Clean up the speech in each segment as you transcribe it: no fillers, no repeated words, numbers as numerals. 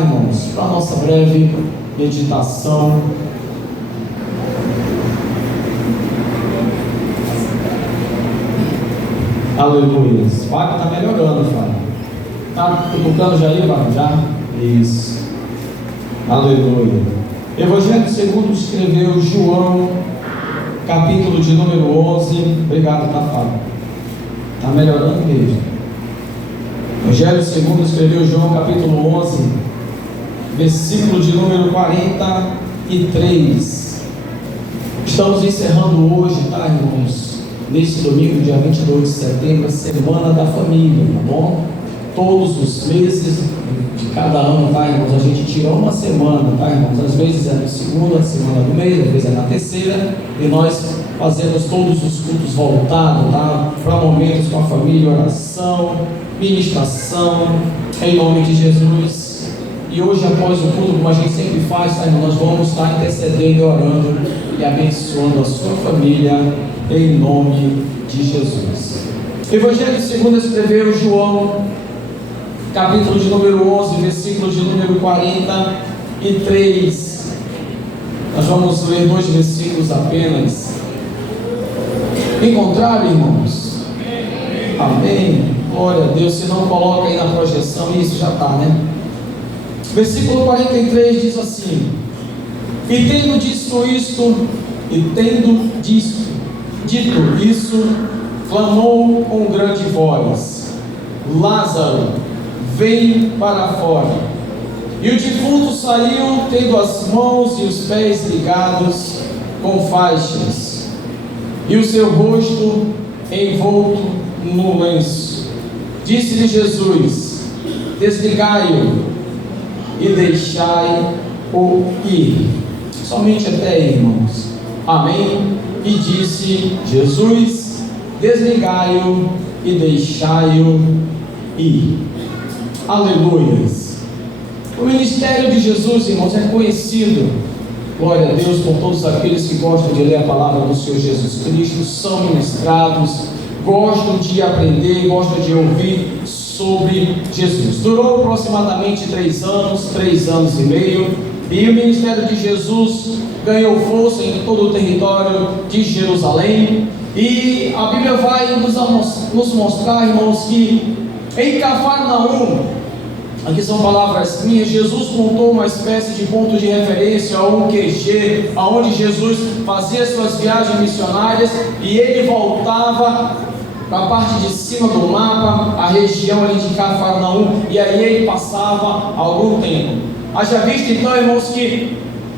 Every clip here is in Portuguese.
irmãos, para a nossa breve meditação. Aleluia. Fábio está melhorando, Fábio. Está tocando já aí, Fábio? Já? Isso. Aleluia. Evangelho segundo escreveu João, capítulo de número 11. Obrigado, tá, Fábio? Está melhorando mesmo. Evangelho segundo escreveu João, capítulo 11, versículo de número 43. Estamos encerrando hoje, tá, irmãos? Nesse domingo, dia 22 de setembro, a Semana da Família, tá bom? Todos os meses de cada ano, tá, irmãos? A gente tira uma semana, tá, irmãos? Às vezes é na segunda semana do mês, às vezes é na terceira, e nós fazemos todos os cultos voltados, tá? Para momentos com a família, oração, ministração, em nome de Jesus. E hoje, após o culto, como a gente sempre faz, tá, irmão? Nós vamos estar intercedendo, orando e abençoando a sua família, em nome de Jesus. Evangelho segundo escreveu João, capítulo de número 11, versículo de número 43. Nós vamos ler 2 versículos apenas. Encontraram, irmãos? Amém. Glória a Deus. Se não, coloca aí na projeção. Isso já está, né? Versículo 43 diz assim: e tendo dito isso, clamou com grande voz: Lázaro, vem para fora. E o defunto saiu, tendo as mãos e os pés ligados com faixas, e o seu rosto envolto no lenço. Disse-lhe Jesus: desligai-o e deixai-o ir. Somente até aí, irmãos. Amém? E disse Jesus: desligai-o e deixai-o ir. Aleluias. O ministério de Jesus, irmãos, é conhecido, glória a Deus, por todos aqueles que gostam de ler a palavra do Senhor Jesus Cristo, são ministrados, gostam de aprender, gostam de ouvir sobre Jesus. Durou aproximadamente 3 anos e meio, e o ministério de Jesus ganhou força em todo o território de Jerusalém. E a Bíblia vai nos mostrar, irmãos, que em Cafarnaum, aqui são palavras minhas, Jesus montou uma espécie de ponto de referência, um QG, aonde Jesus fazia suas viagens missionárias, e ele voltava para a parte de cima do mapa, a região ali de Cafarnaum, e aí ele passava algum tempo. Haja visto então, irmãos, que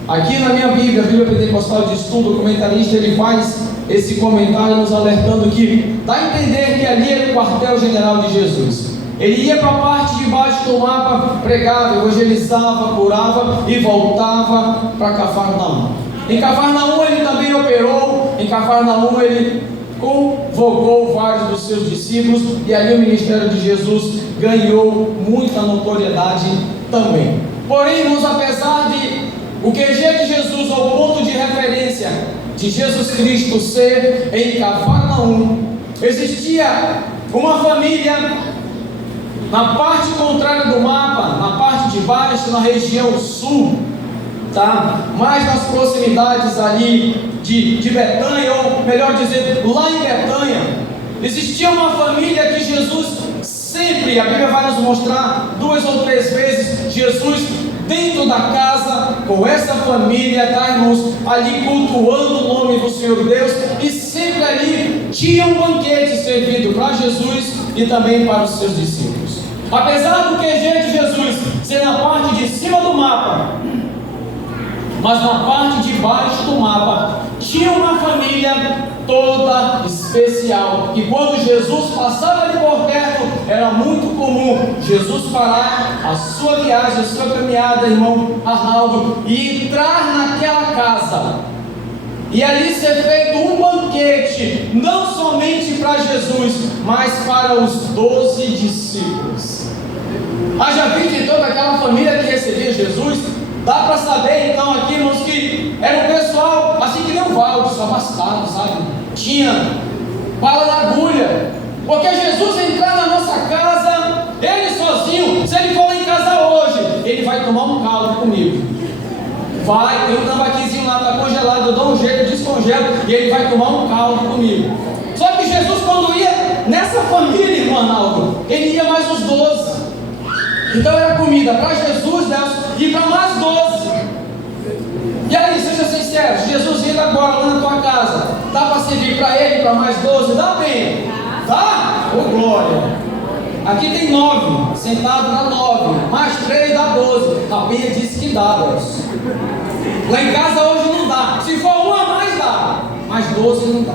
aqui na minha Bíblia, a Bíblia Pentecostal de Estudo, o comentarista ele faz esse comentário nos alertando que dá a entender que ali era o quartel-general de Jesus. Ele ia para a parte de baixo do mapa, pregava, evangelizava, curava e voltava para Cafarnaum. Em Cafarnaum ele também operou, em Cafarnaum ele convocou vários dos seus discípulos, e ali o ministério de Jesus ganhou muita notoriedade também. Porém, irmãos, apesar de o QG de Jesus, ou ponto de referência de Jesus Cristo, ser em Cafarnaum, existia uma família na parte contrária do mapa, na parte de baixo, na região sul, tá? Mais nas proximidades ali de Betânia, ou melhor dizer, lá em Betânia, existia uma família que Jesus sempre, a Bíblia vai nos mostrar 2 ou 3 vezes, Jesus dentro da casa, com essa família, tá, irmãos, ali cultuando o nome do Senhor Deus, e sempre ali tinha um banquete servido para Jesus e também para os seus discípulos. Apesar do QG de Jesus ser na parte de cima do mapa, mas na parte de baixo do mapa tinha uma família toda especial, e quando Jesus passava ali por perto, era muito comum Jesus parar a sua viagem, a sua caminhada, irmão Arnaldo, e entrar naquela casa, e ali ser feito um banquete, não somente para Jesus, mas para os 12 discípulos. Haja visto então daquela família que recebia Jesus. Dá para saber então aqui, irmãos, que era um pessoal assim que nem o Valde, só abastado, sabe? Tinha bala na agulha, porque Jesus entrar na nossa casa, ele sozinho, se ele for lá em casa hoje, ele vai tomar Vai, tem um tambaquizinho lá, está congelado, eu dou um jeito, descongelo, e ele vai tomar um caldo comigo. Só que Jesus, quando ia nessa família, irmão Arnaldo, ele ia mais os 12. Então era comida para Jesus, Deus, e para mais 12. E aí, seja sincero, se Jesus entra agora lá na tua casa, dá para servir para ele e para mais 12? Dá bem? Dá? Ô glória! Aqui tem 9, sentado na 9, mais 3 dá 12. A Bíblia disse que dá, Deus. Lá em casa hoje não dá. Se for uma a mais dá, mas 12 não dá.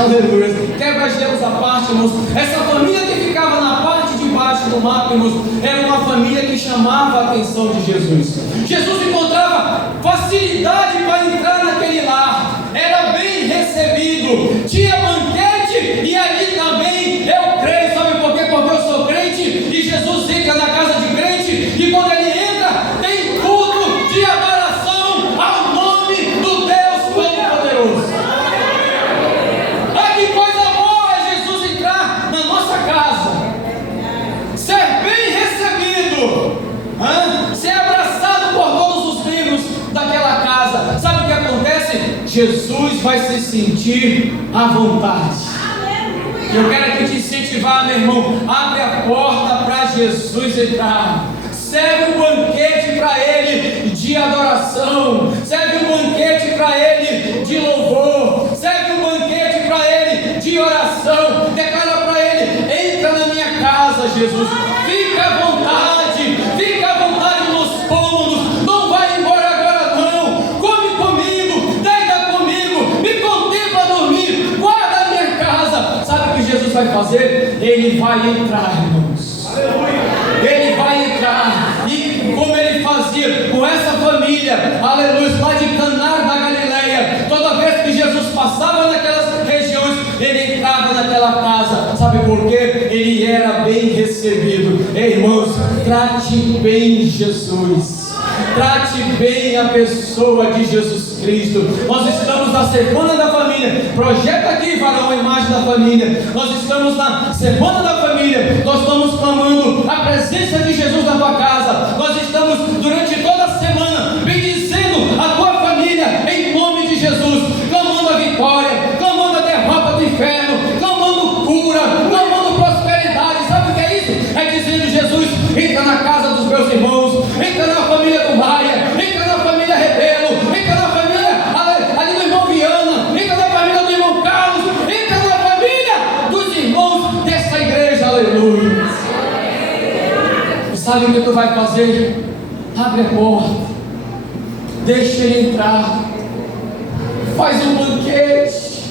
Aleluia. Quebra-gelos à parte, irmãos. Essa família que ficava na parte de baixo do mapa, irmãos, era uma família que chamava a atenção de Jesus. Jesus encontrava facilidade para entrar naquele lar. Era bem recebido. Tinha banquete e ali também eu creio. Sabe por quê? Porque eu sou crente e Jesus entra na casa de crente e quando ele entra, tem culto de adoração ao nome do Deus Todo-Poderoso. Que coisa boa é Jesus entrar na nossa casa, ser bem recebido, ser abraçado por todos os membros daquela casa. Sabe o que acontece? Jesus vai se sentir à vontade. Eu quero aqui te incentivar, meu irmão, abre a porta para Jesus entrar. Serve um banquete para Ele de adoração, serve um banquete para Ele de louvor, serve um banquete para Ele de oração. Declara para Ele: entra na minha casa, Jesus, fica à vontade nos cômodos, não vai embora agora não, come comigo, deita comigo, me contempla dormir, guarda a minha casa. Sabe o que Jesus vai fazer? Ele vai entrar, irmãos. Ele vai entrar, e como ele fazia com essa família, aleluia, lá de Caná da Galileia, toda vez que Jesus passava naquelas regiões, ele entrava naquela casa. Sabe por quê? Ele era bem recebido. Ei, irmãos, trate bem Jesus, trate bem a pessoa de Jesus Cristo. Nós estamos na semana da família. Projeta aqui, varão, a imagem da família. Nós estamos na semana da família. Nós estamos clamando a presença de Jesus na tua casa. Nós estamos durante toda a semana bendizendo a tua família em nome de Jesus, clamando a vitória, clamando a derrota do inferno, clamando cura, clamando prosperidade. Sabe o que é isso? É dizendo: Jesus, entra na casa dos meus irmãos, entra na família do Maia, entra na família Rebelo, entra na família ali do irmão Viana, entra na família do irmão Carlos, entra na família dos irmãos dessa igreja. Aleluia. E sabe o que tu vai fazer? Abre a porta, deixa ele entrar, faz um banquete,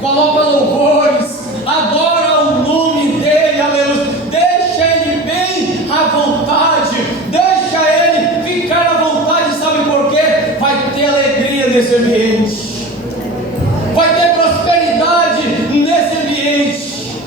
coloca louvores, adora o nome dele, aleluia. Deixa ele bem à vontade, deixa ele ficar à vontade. Sabe por quê? Vai ter alegria nesse ambiente, vai ter prosperidade nesse ambiente,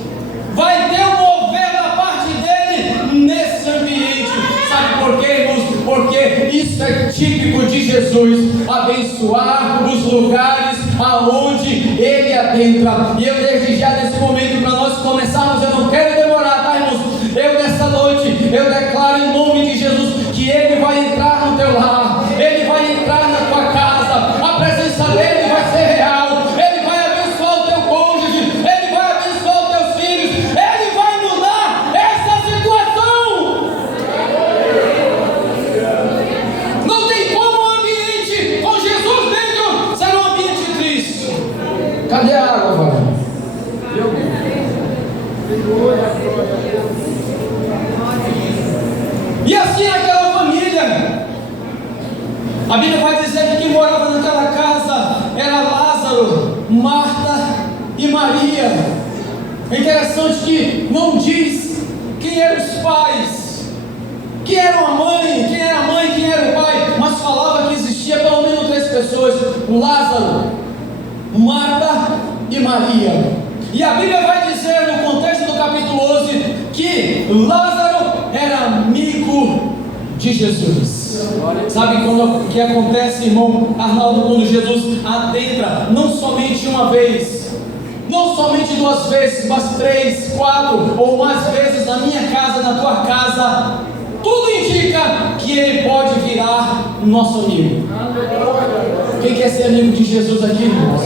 vai ter um mover da parte dele nesse ambiente. Sabe por quê, irmãos? Porque isso é típico de Jesus, abençoar os lugares aonde ele adentra. E eu desde já nesse momento, para nós começarmos, eu não quero demorar, tá, irmãos? Eu nessa noite, eu declaro em nome de Jesus que ele vai entrar no teu lar, ele vai entrar na tua casa, a presença dele vai ser real, ele vai abençoar o teu cônjuge, ele vai abençoar os teus filhos, ele vai mudar essa situação. Não tem como um ambiente com Jesus dentro ser um ambiente triste. Cadê a água, varão? E assim aquela família, a Bíblia vai dizer que quem morava naquela casa era Lázaro, Marta e Maria. É interessante que não diz quem eram os pais, quem era a mãe, quem era a mãe, quem era o pai, mas falava que existia pelo menos 3 pessoas: Lázaro, Marta e Maria. E a Bíblia vai dizer no contexto do capítulo 11 que Lázaro era amigo de Jesus. Sabe o que acontece, irmão Arnaldo, quando Jesus adentra, não somente uma vez, não somente 2 vezes, mas 3, 4 ou mais vezes na minha casa, na tua casa, tudo indica que ele pode virar nosso amigo. Quem quer ser amigo de Jesus aqui, irmãos?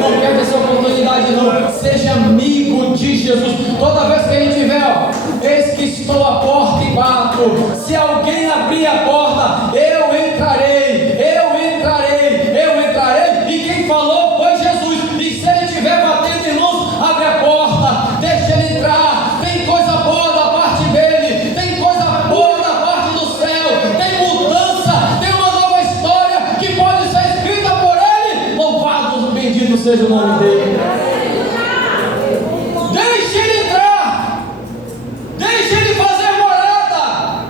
Não perde essa oportunidade, não. Seja amigo de Jesus. Toda vez que ele tiver, eis que estou à porta e bato. Se alguém abrir a porta, eu entrarei, eu entrarei, eu entrarei. E quem falou foi Jesus. E se ele estiver batendo, irmãos, abre a porta, deixa ele entrar. Tem coisa boa da parte dele, tem coisa boa da parte do céu, tem mudança, tem uma nova história que pode ser escrita por ele. Louvado, bendito seja o nome dele. Deixe ele entrar, deixe ele fazer morada.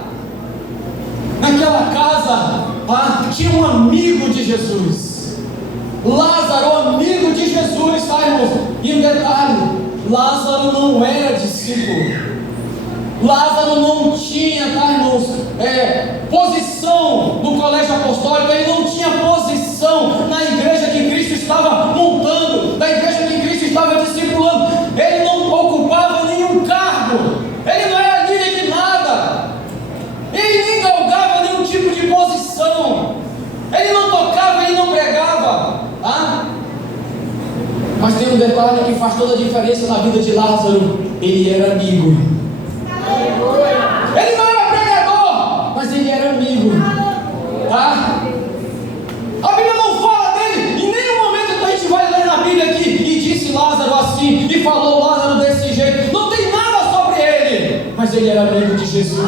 Naquela casa tinha um amigo de Jesus, Lázaro, amigo de Jesus, tá, irmãos? E um detalhe: Lázaro não era discípulo. Lázaro não tinha, tá, irmãos, posição no colégio apostólico. Ele não tinha posição na igreja que Cristo estava montando, na igreja que Cristo estava discipulando. Ele não ocupava nenhum cargo, ele não era líder de nada, ele nem galgava nenhum tipo de posição, ele não tocava, ele não pregava, tá? Mas tem um detalhe que faz toda a diferença na vida de Lázaro: ele era amigo. Ele não era pregador, mas ele era amigo, tá? A Bíblia não fala dele, em nenhum momento a gente vai ler na Bíblia aqui e disse Lázaro assim, e falou Lázaro desse jeito. Não tem nada sobre ele, mas ele era amigo de Jesus.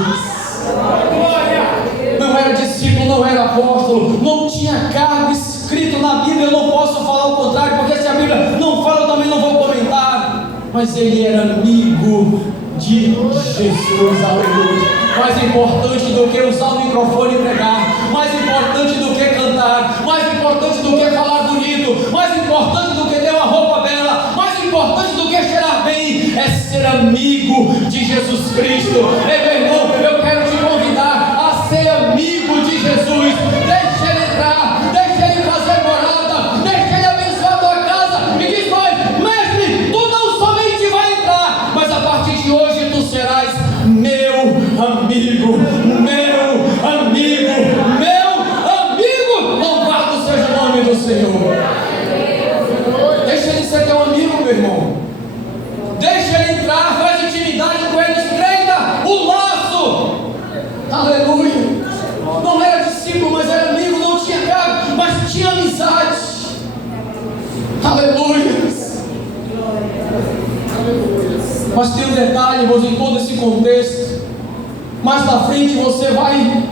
Não era discípulo, não era apóstolo, não tinha cargo escrito na Bíblia. Eu não posso falar o contrário, porque se a Bíblia não fala, eu também não vou comentar. Mas ele era amigo de Jesus, aleluia. Mais importante do que usar o microfone e pregar, mais importante do que cantar, mais importante do que falar bonito, mais importante do que ter uma roupa bela, mais importante do que cheirar bem, é ser amigo de Jesus Cristo. Meu irmão, eu quero te convidar a ser amigo de Jesus. Deixa ele entrar, deixa ele fazer morada, deixa ele abençoar a tua casa. E diz mais: mestre, tu não somente vai entrar, mas a partir de hoje tu serás meu amigo, meu amigo, meu amigo. Louvado seja o nome do Senhor. Deixa ele ser teu amigo, meu irmão. Deixa ele entrar, faz intimidade com ele, estreita o laço. Aleluia. Não era discípulo, mas era amigo. Não tinha cargo, mas tinha amizade. Aleluia. Mas tem um detalhe, irmãos, em todo esse contexto. Mais na frente você vai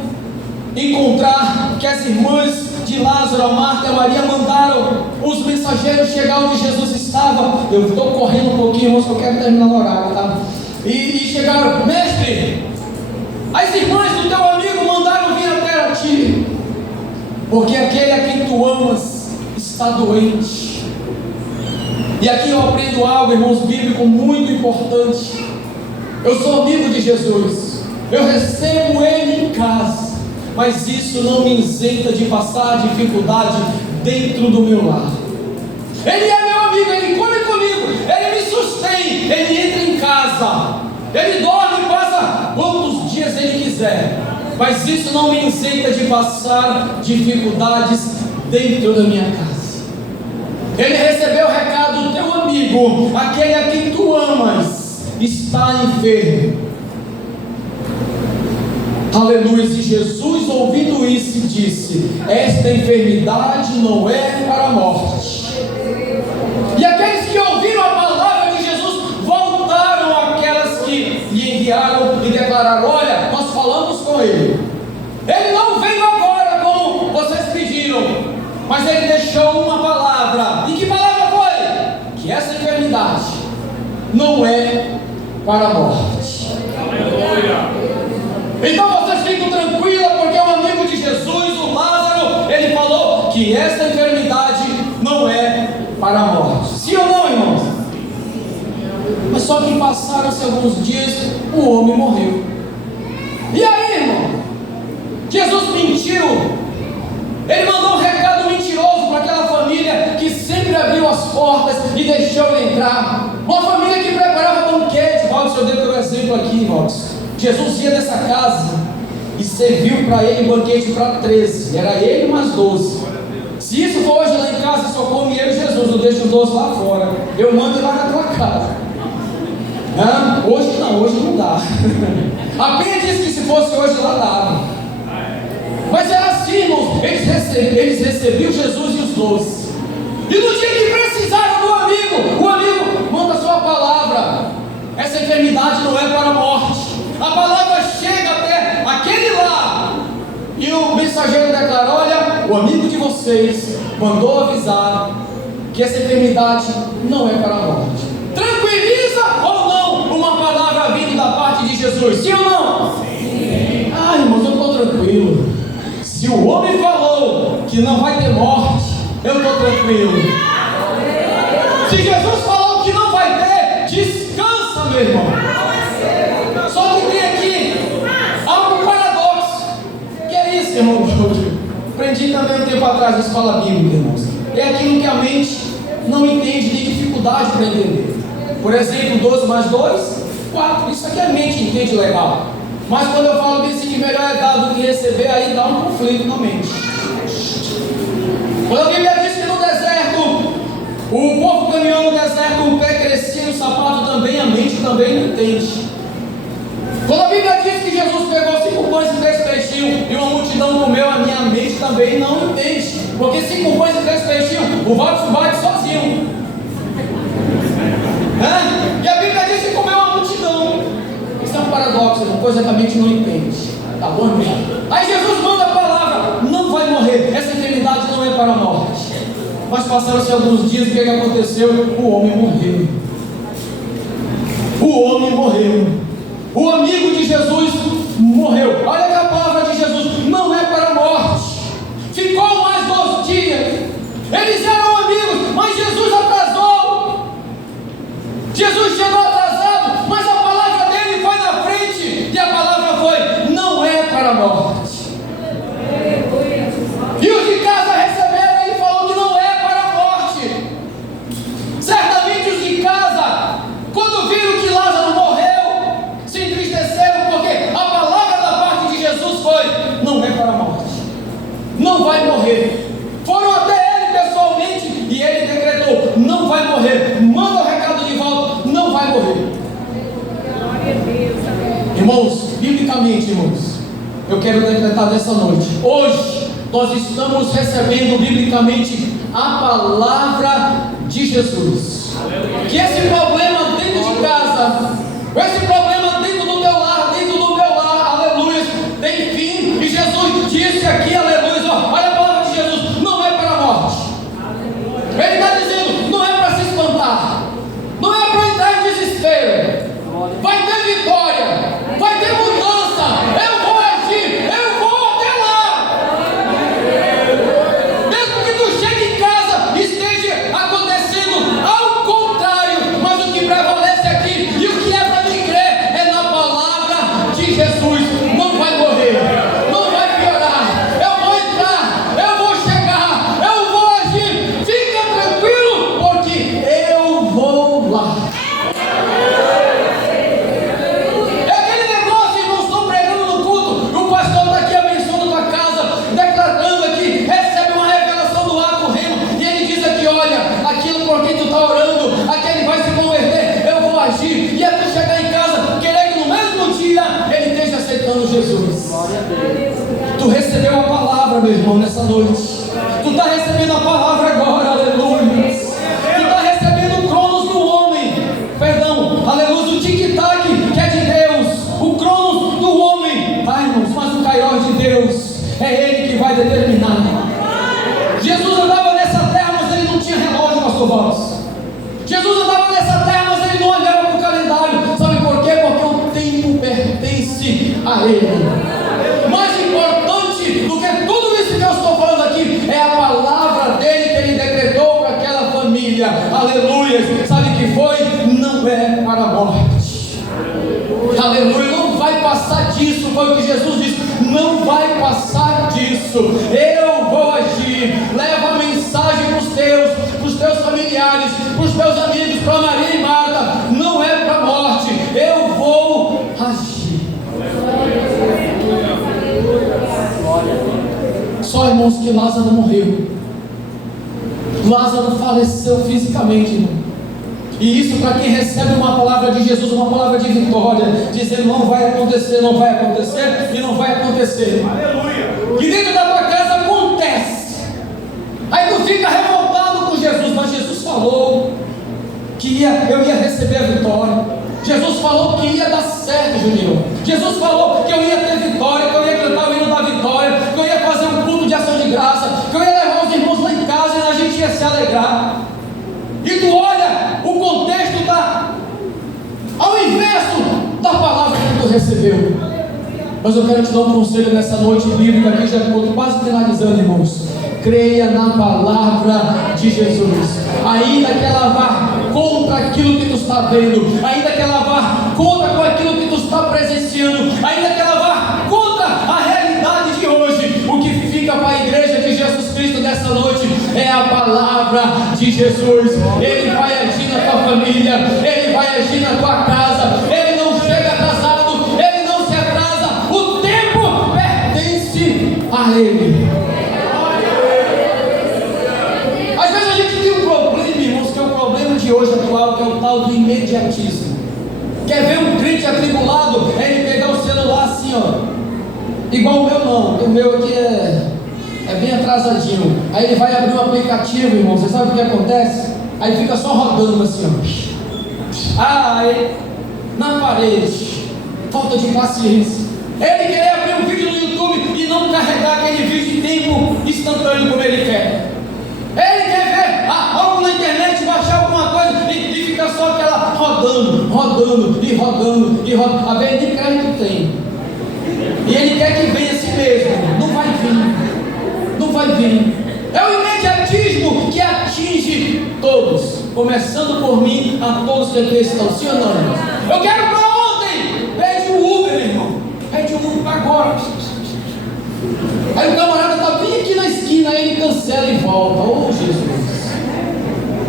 encontrar que as irmãs de Lázaro, a Marta e a Maria, mandaram os mensageiros chegar onde Jesus estava. Eu estou correndo um pouquinho, irmãos, que eu quero terminar no horário, tá? E chegaram: mestre, as irmãs do teu amigo mandaram vir até a ti, porque aquele a quem tu amas está doente. E aqui eu aprendo algo, irmãos, bíblico muito importante. Eu sou amigo de Jesus, eu recebo ele em casa, mas isso não me isenta de passar dificuldade dentro do meu lar. Ele é meu amigo, ele come comigo, ele me sustém, ele entra em casa, ele dorme e passa quantos dias ele quiser, mas isso não me isenta de passar dificuldades dentro da minha casa. Ele recebeu o recado do teu amigo, aquele a quem tu amas, está enfermo. Aleluia. E Jesus, ouvindo isso, disse: esta enfermidade não é para a morte. E aqueles que ouviram a palavra de Jesus voltaram àquelas que lhe enviaram e declararam: olha, nós falamos com ele, ele não veio agora como vocês pediram, mas ele deixou uma palavra. E que palavra foi? Que essa enfermidade não é para a morte. Então vocês ficam tranquilos, porque o amigo de Jesus, o Lázaro, ele falou que essa enfermidade não é para a morte. Sim ou não, irmãos? Mas só que passaram-se alguns dias, o homem morreu. E aí, irmão? Jesus mentiu. Ele mandou um recado mentiroso para aquela família que sempre abriu as portas e deixou ele entrar. Uma família que preparava banquete. Robson, eu dei o exemplo aqui, Robson. Jesus ia nessa casa e serviu para ele um banquete para 13. Era ele mais 12. Se isso for hoje lá em casa, só come eu e Jesus, eu deixo os 12 lá fora. Eu mando lá na tua casa. Hoje não dá. A Bíblia diz que se fosse hoje lá dava. Mas era assim, irmãos. Eles recebiam Jesus e os 12. E no dia que precisaram do amigo, o amigo manda a sua palavra. Essa enfermidade não é para a morte. A palavra chega até aquele lá. E o mensageiro declara: olha, o amigo de vocês mandou avisar que essa enfermidade não é para a morte. Tranquiliza ou não uma palavra vindo da parte de Jesus? Sim ou não? Sim. Irmãos, eu estou tranquilo. Se o homem falou que não vai ter morte, eu estou tranquilo. Se Jesus falou que não vai ter, descansa, meu irmão. Só que tem aqui algo paradoxo. Que é isso, irmão? Aprendi também um tempo atrás na escola bíblica, irmãos. É aquilo que a mente não entende, tem dificuldade para entender. Por exemplo, 12 mais 2, 4. Isso aqui a mente entende legal. Mas quando eu falo bem assim, que melhor é dar do que receber, aí dá um conflito na mente. Quando a Bíblia diz que no deserto, o povo caminhou no deserto, o pé crescia e o sapato também, a mente também não entende. Quando a Bíblia diz que Jesus pegou 5 pães e 3 peixinhos e uma multidão comeu, a minha mente também não entende. Porque 5 pães e 3 peixinhos, o vaso bate sozinho. E a Bíblia diz que comeu uma multidão. Isso é um paradoxo, uma coisa que a mente não entende. Tá bom, irmão? Aí Jesus manda a palavra: não vai morrer, essa enfermidade não é para a morte. Mas passaram-se alguns dias, o que aconteceu? O homem morreu. O homem morreu. O amigo de Jesus morreu. Olha que a palavra de Jesus não é para a morte. Ficou mais 2 dias. Eles eram amigos, mas Jesus atrasou. Jesus chegou atrasado, mas a palavra dele foi na frente. E a palavra foi: não é para a morte. E os de casa receberam, ele falou que não é para a morte. Certamente os de casa, quando viram que Lázaro morreu, se entristeceram, porque a palavra da parte de Jesus foi: não é para a morte, não vai morrer. Foram até ele pessoalmente e ele decretou: não vai morrer. Manda o recado de volta: não vai morrer. Irmãos, biblicamente, irmãos, eu quero decretar nessa noite: hoje nós estamos recebendo biblicamente a palavra de Jesus. Que esse problema dentro de casa, esse problema dentro do teu lar, aleluia, tem fim. E Jesus disse aqui, aleluia, olha a palavra de Jesus: não é para a morte. Ele está dizendo: não é para se espantar, não é para entrar em desespero. Vai ter vitória, vai ter mudança. Eu vou agir, eu vou até lá. Mesmo que tu chegue em casa, esteja acontecendo ao contrário, mas o que prevalece aqui e o que é para mim crer é na palavra de Jesus. Não vai morrer, não vai piorar. Eu vou entrar, eu vou chegar, eu vou agir. Fica tranquilo, porque eu vou lá. E é tu chegar em casa, querer que no mesmo dia ele esteja aceitando Jesus. Tu recebeu a palavra, meu irmão, nessa noite. Tu está recebendo a palavra agora, aleluia. Tu está recebendo o cronos do homem, perdão, aleluia, o tic-tac que é de Deus, o cronos do homem, irmãos, mas o kairos de Deus é ele que vai determinar. Jesus andava nessa terra, mas ele não tinha relógio, pastor Valls. Jesus andava nessa terra, mas ele não olhava para o calendário. Sabe por quê? Porque o tempo pertence a ele. Mais importante do que tudo isso que eu estou falando aqui é a palavra dele que ele decretou para aquela família. Aleluia. Sabe o que foi? Não é para a morte. Aleluia. Não vai passar disso. Foi o que Jesus disse: não vai passar disso. Eu vou agir. Leva a mensagem para os teus familiares, para os teus amigos, para Maria e Marta: não é para a morte, eu vou agir. irmãos, que Lázaro morreu. Lázaro faleceu fisicamente, irmão. E isso para quem recebe uma palavra de Jesus, uma palavra de vitória, dizendo não vai acontecer, não vai acontecer e não vai acontecer. Aleluia. E dentro da tua casa acontece. Aí tu fica revoltado com Jesus, mas Jesus falou que eu ia receber a vitória. Jesus falou que ia dar certo, Juninho. Jesus falou que eu ia ter vitória, que eu ia cantar o hino da vitória, que eu ia fazer um culto de ação de graça, que eu ia levar os irmãos lá em casa e a gente ia se alegrar. E tu olha, o contexto está ao inverso da palavra que tu recebeu. Mas eu quero te dar um conselho nessa noite bíblica, aqui já estou quase finalizando, irmãos. Creia na palavra de Jesus. Ainda que ela vá contra aquilo que tu está vendo, ainda que ela vá contra com aquilo que tu está presenciando, ainda que ela vá contra a realidade de hoje, o que fica para a igreja de Jesus Cristo nessa noite é a palavra de Jesus. Ele vai agir na tua família, Ele vai agir na tua casa, Ele não chega atrasado, Ele não se atrasa, o tempo pertence a Ele. Às vezes a gente tem um problema, irmãos, que é o problema de hoje atual, que é o tal do imediatismo. Quer ver um crente atribulado? É ele pegar o celular assim, ó, igual o meu não, o meu aqui é bem atrasadinho. Aí ele vai abrir um aplicativo, irmão, você sabe o que acontece? Aí fica só rodando assim, ó. Aí, na parede, falta de paciência. Ele querer abrir um vídeo no YouTube e não carregar aquele vídeo em tempo instantâneo como ele quer. Ele quer ver algo na internet, baixar alguma coisa e ficar só aquela rodando. A ver nem crédito tem. E ele quer que venha assim mesmo. Não vai vir. É o imediatismo que atinge todos, começando por mim, a todos que aqui estão, sim ou não? Eu quero para ontem. Pede um Uber, meu irmão. Pede um Uber agora. Aí o camarada está bem aqui na esquina, aí ele cancela e volta. Oh Jesus,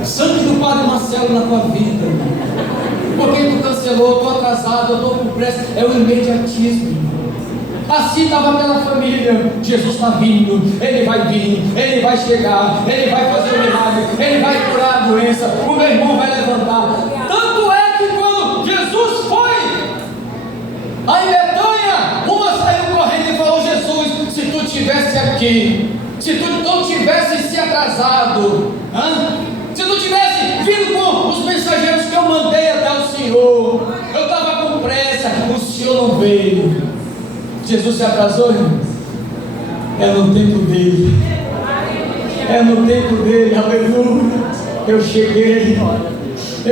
sangue do Padre Marcelo na tua vida, irmão. Por que tu cancelou? Estou atrasado, eu estou com pressa. É o imediatismo, irmão. Assim estava aquela família. Jesus está vindo, Ele vai vir, Ele vai chegar, Ele vai fazer um milagre, Ele vai curar a doença, o meu irmão vai levantar. Tanto é que quando Jesus foi a Betânia, uma saiu correndo e falou: Jesus, se tu estivesse aqui, se tu não tivesse se atrasado, se tu tivesse vindo com os mensageiros que eu mandei até o Senhor, eu estava com pressa, o Senhor não veio. Jesus se atrasou, irmãos? É no tempo dele. É no tempo dele, aleluia. Eu cheguei. E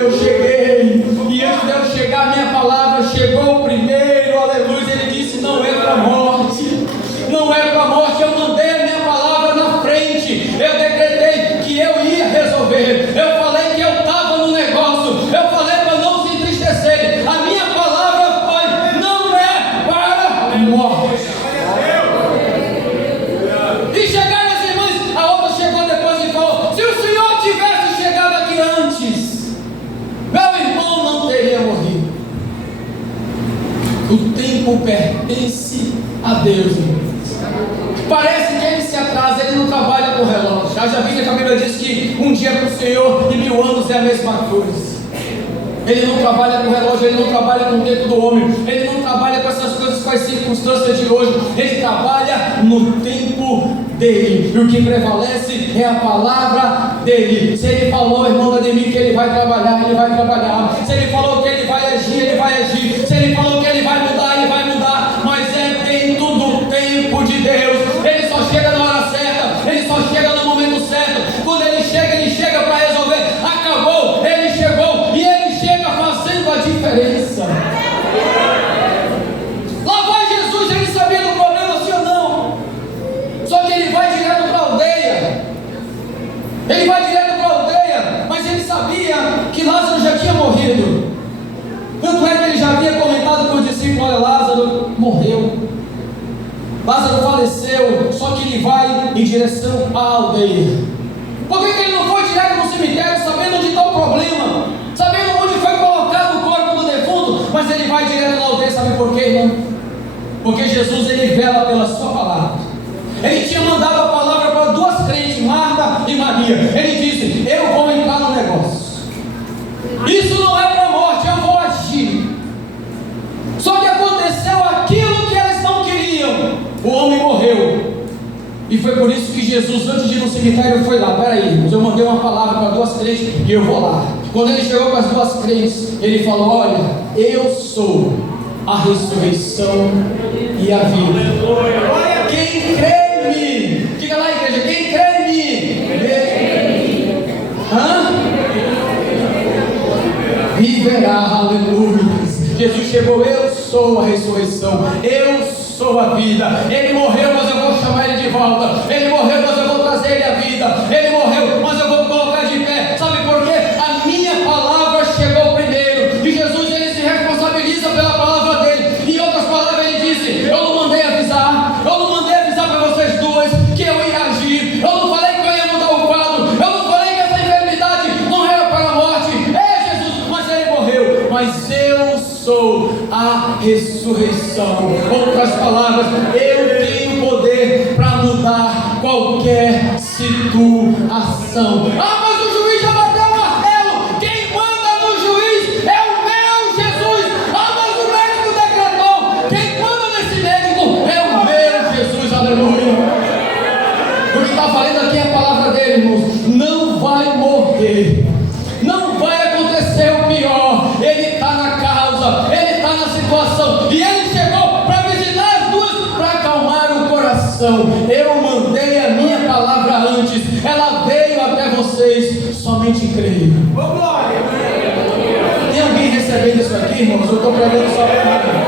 antes de eu chegar, minha palavra chegou primeiro, aleluia. Ele disse: não é para a morte. Não é para a morte. Eu mandei a minha palavra na frente. Eu decretei que eu ia resolver. Eu falei que eu estava no negócio. Eu falei para não se entristecer. A minha palavra foi: não é para a morte. E chegaram as irmãs, a outra chegou depois e falou: se o Senhor tivesse chegado aqui antes, meu irmão não teria morrido. O tempo pertence a Deus, irmãos. Parece que ele se atrasa, ele não trabalha com relógio. Já vi que a Bíblia diz que um dia para o Senhor e 1000 anos é a mesma coisa. Ele não trabalha com relógio, ele não trabalha com o tempo do homem, ele não trabalha com essas coisas, com as circunstâncias de hoje. Ele trabalha no tempo dele, e o que prevalece é a palavra dele. Se ele falou, irmão Ademir, que ele vai trabalhar, ele vai trabalhar. Se ele falou que ele vai agir, ele vai agir. Se ele falou que ele vai mudar, ele vai mudar. Mas é dentro do tempo de Deus. Ele só chega na hora certa, ele só chega no momento certo. Quando ele chega para resolver. Acabou, ele chegou e ele chega fazendo a diferença. Lá vai Jesus, ele sabia do problema, sim ou não? Só que ele vai direto para a aldeia. Mas ele sabia que Lázaro já tinha morrido. Tanto é que ele já havia comentado com os discípulos: olha, Lázaro morreu. Lázaro faleceu. Só que ele vai em direção à aldeia. Por que ele não foi direto no cemitério, sabendo onde está o problema, sabendo onde foi colocado o corpo do defunto? Mas ele vai direto na aldeia, sabe por quê, irmão? Porque Jesus, ele vela pela sua palavra. Ele tinha mandado a palavra E foi por isso que Jesus, antes de ir no cemitério, foi lá. Peraí, mas eu mandei uma palavra para 2 crentes e eu vou lá. Quando ele chegou com as 2 crentes, ele falou: olha, eu sou a ressurreição e a vida. Olha, quem crê em mim, diga lá, igreja, quem crê em mim, viverá, aleluia. Jesus chegou: eu sou a ressurreição, eu sou a vida. Ele morreu, mas eu vou chamar ele de volta. Ele morreu, mas eu vou trazer ele à vida. Ele morreu, mas eu vou colocar de pé. Sabe por quê? A minha palavra chegou primeiro. E Jesus, ele se responsabiliza pela palavra dele. Em outras palavras, ele disse: eu não mandei avisar para vocês duas que eu ia agir. Eu não falei que eu ia mudar o quadro. Eu não falei que essa enfermidade não era para a morte. É Jesus, mas ele morreu. Mas eu sou a ressurreição. Outras palavras, eu tenho poder para mudar qualquer situação. Mas o juiz já bateu o martelo. Quem manda no juiz é o meu Jesus. Mas o médico decretou. Quem manda nesse médico é o meu Jesus. Aleluia. O que está falando aqui é a palavra dele, irmãos. Não vai morrer. Não vai acontecer o pior. Ele está na causa, ele está na situação, e ele chegou para visitar as duas, para acalmar o coração. Eu mandei a minha palavra antes, ela veio até vocês, somente creiam. Tem alguém recebendo isso aqui, irmãos? Eu estou pregando só para mim.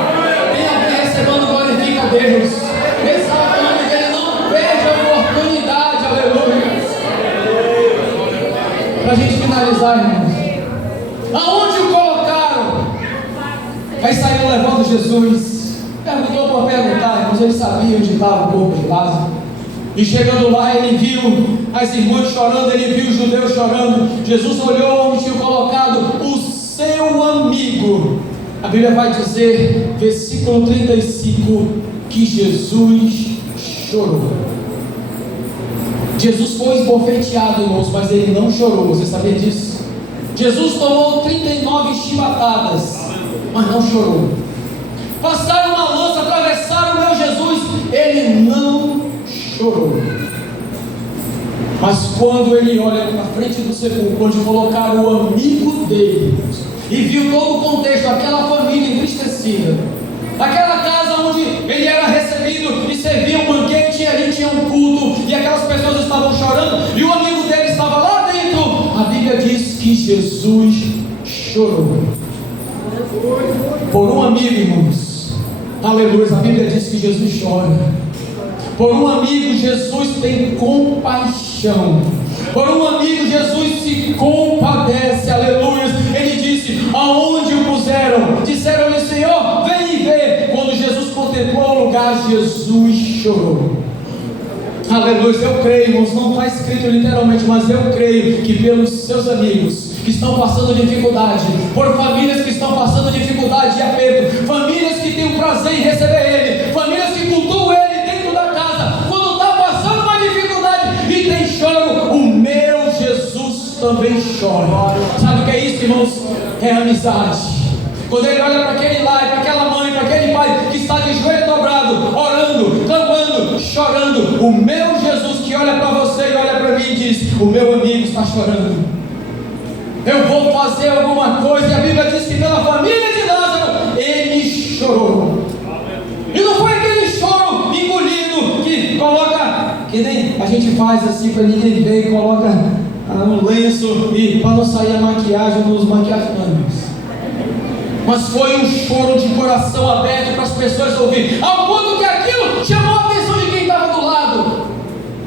Tem alguém recebendo? Glorifica a Deus. Exato, o nome dele, não perca a oportunidade. Aleluia. Para a gente finalizar, irmãos, aonde o colocaram? Aí saíram levando Jesus. Perguntou por perguntar, irmãos, ele sabia onde estava o corpo de Lázaro. E chegando lá, ele viu as irmãs chorando, ele viu os judeus chorando. Jesus olhou onde tinha colocado o seu amigo. A Bíblia vai dizer, versículo 35, que Jesus chorou. Jesus foi esbofeteado, irmãos, mas ele não chorou. Você sabia disso? Jesus tomou 39 chibatadas, mas não chorou. Passaram uma lança, atravessaram o meu Jesus, ele não chorou. Mas quando ele olha para frente do sepulcro, onde colocaram o amigo dele, e viu todo o contexto, aquela família entristecida, aquela casa onde ele era recebido e servia um banquete, e ali tinha um culto, e aquelas pessoas estavam chorando, e o amigo dele estava lá dentro. A Bíblia diz que Jesus chorou. Por um amigo, irmãos, aleluia, a Bíblia diz que Jesus chora. Por um amigo, Jesus tem compaixão. Por um amigo, Jesus se compadece, aleluia. Ele disse: aonde o puseram? Disseram-lhe: Senhor, vem e vê. Quando Jesus contemplou o lugar, Jesus chorou. Aleluia, eu creio, irmãos, não está escrito literalmente, mas eu creio que pelos seus amigos que estão passando dificuldade, por famílias que estão passando dificuldade e aperto, famílias que têm o prazer em receber Ele, famílias que cultuam Ele dentro da casa, quando está passando uma dificuldade e tem choro, o meu Jesus também chora. Sabe o que é isso, irmãos? É amizade. Quando ele olha para aquele lar, para aquela mãe, para aquele pai que está de joelho dobrado, orando, clamando, chorando, o meu Jesus que olha para você e olha para mim e diz: o meu amigo está chorando, eu vou fazer alguma coisa. E a Bíblia diz que pela família de Lázaro ele chorou. E não foi aquele choro engolido que coloca, que nem a gente faz assim para ninguém ver, e coloca um lenço e para não sair a maquiagem nos maquiagens. Mas foi um choro de coração aberto para as pessoas ouvirem, ao ponto que aquilo chamou a atenção de quem estava do lado.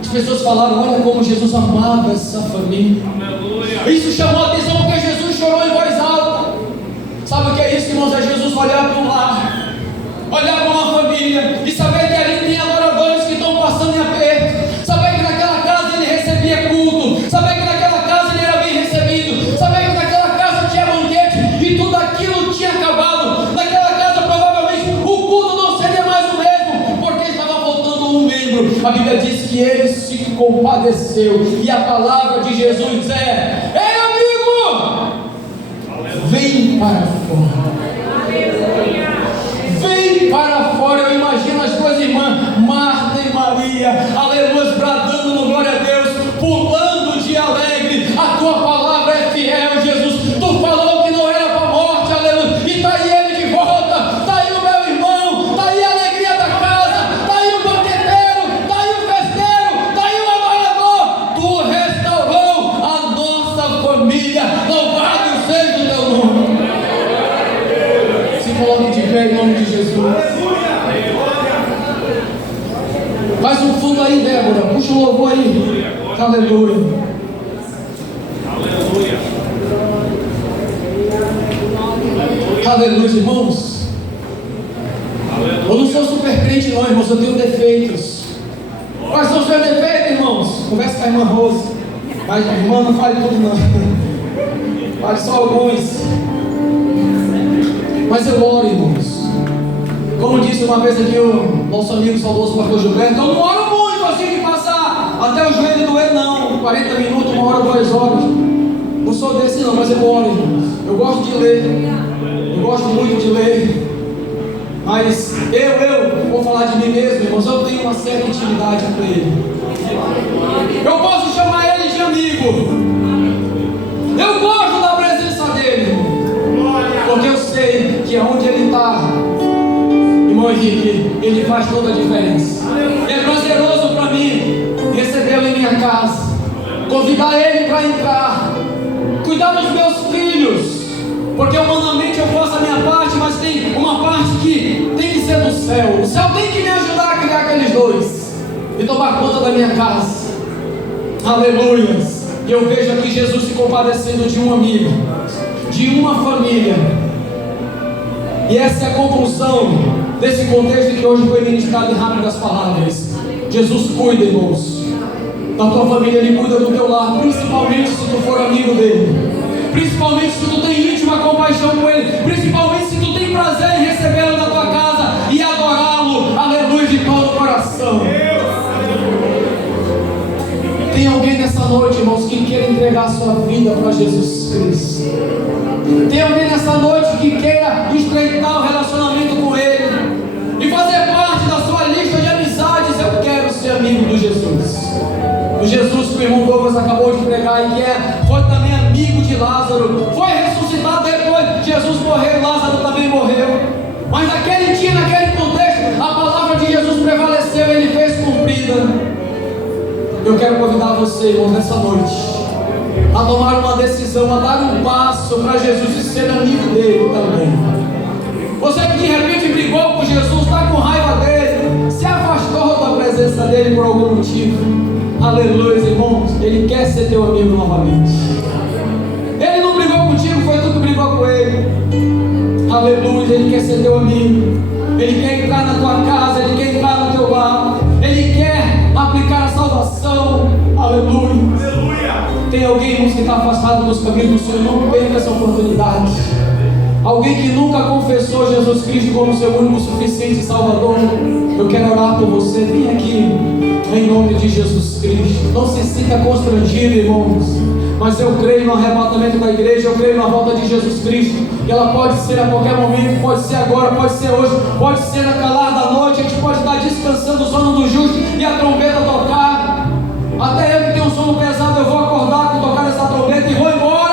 As pessoas falaram: olha como Jesus amava essa família. Aleluia. Isso chamou a atenção porque Jesus chorou em voz alta. Sabe o que é isso, irmãos? É Jesus olhar para um lar, olhar para uma família e saber que ali tem adoradores que estão passando em aperto, saber que naquela casa ele recebia culto, saber que naquela casa ele era bem recebido, saber que naquela casa tinha banquete e tudo aquilo tinha acabado. Naquela casa provavelmente o culto não seria mais o mesmo, porque estava faltando um membro. A Bíblia diz que ele se compadeceu, e a palavra de Jesus é: ei, amigo, vem para fora. Vem para fora. Eu imagino as duas irmãs, Marta e Maria, aleluia, Débora, puxa o louvor aí. Aleluia. Aleluia, irmãos. Eu não sou super crente não, irmãos, eu tenho defeitos. Quais são os seus defeitos, irmãos? Conversa com a irmã Rose. Mas a irmã não fale tudo não. Fale só alguns. Mas eu oro, irmãos. Como disse uma vez aqui o nosso amigo saudoso pastor Gilberto, eu não oro muito assim de passar até o joelho doer não. 40 minutos, 1 hora, 2 horas. Não sou desse não, mas eu oro, irmãos. Eu gosto de ler. Eu gosto muito de ler. Mas eu vou falar de mim mesmo, irmãos. Eu tenho uma certa intimidade com Ele. Eu posso chamar Ele de amigo. Eu gosto da presença dEle, porque eu sei que aonde Ele está, irmão Henrique, Ele faz toda a diferença. É prazeroso para mim recebê-lo em minha casa, convidar Ele para entrar, cuidar dos meus filhos, porque humanamente eu faço a minha parte, mas tem uma parte que tem que ser do céu. O céu tem que me ajudar a criar aqueles dois e tomar conta da minha casa. Aleluias. E eu vejo aqui Jesus se compadecendo de um amigo, de uma família. E essa é a conclusão desse contexto que hoje foi ministrado em rápidas palavras. Jesus cuida, irmãos, da tua família. Ele cuida do teu lar, principalmente se tu for amigo dele, principalmente se tu tem íntima compaixão com Ele, principalmente se tu tem prazer em recebê-lo na tua casa e adorá-lo, aleluia, de todo o coração. Tem alguém nessa noite, irmãos, que queira entregar a sua vida para Jesus Cristo? Tem alguém nessa noite que queira estreitar o relacionamento com Ele e fazer parte da sua lista de amizades? Eu quero ser amigo do Jesus. O Jesus que o irmão Douglas acabou de pregar e que foi também amigo de Lázaro, foi ressuscitado depois de Jesus morrer. Lázaro também morreu, mas naquele dia, naquele contexto, a palavra de Jesus prevaleceu, Ele fez cumprida. Eu quero convidar você, irmãos, nessa noite a tomar uma decisão, a dar um passo para Jesus e ser amigo dele também. Você que de repente brigou com Jesus, está com raiva dele, se afastou da presença dele por algum motivo, aleluia, irmãos, Ele quer ser teu amigo novamente. Ele não brigou contigo, foi tu que brigou com Ele. Aleluia, Ele quer ser teu amigo. Ele quer entrar na tua casa, Ele quer entrar no teu lar, Ele quer aplicar a salvação. Aleluia. Tem alguém, irmãos, que está afastado dos caminhos do Senhor? Não perca essa oportunidade. Alguém que nunca confessou Jesus Cristo como seu único, suficiente Salvador, eu quero orar por você. Vem aqui, em nome de Jesus Cristo. Não se sinta constrangido, irmãos, mas eu creio no arrebatamento da igreja, eu creio na volta de Jesus Cristo, e ela pode ser a qualquer momento, pode ser agora, pode ser hoje, pode ser na calar da noite. A gente pode estar descansando o sono do justo e a trombeta tocar. Até eu que tenho um sono pesado, eu vou acordar com tocar essa trombeta e vou embora.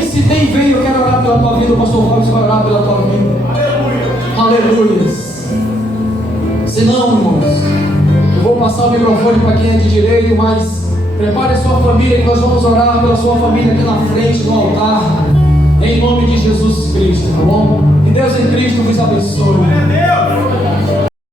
Se tem, vem, eu quero orar pela tua vida. O pastor Fábio vai orar pela tua vida. Aleluia. Se não, irmãos, eu vou passar o microfone para quem é de direito, mas prepare a sua família, que nós vamos orar pela sua família aqui na frente do altar, em nome de Jesus Cristo, tá bom? Que Deus em Cristo vos abençoe.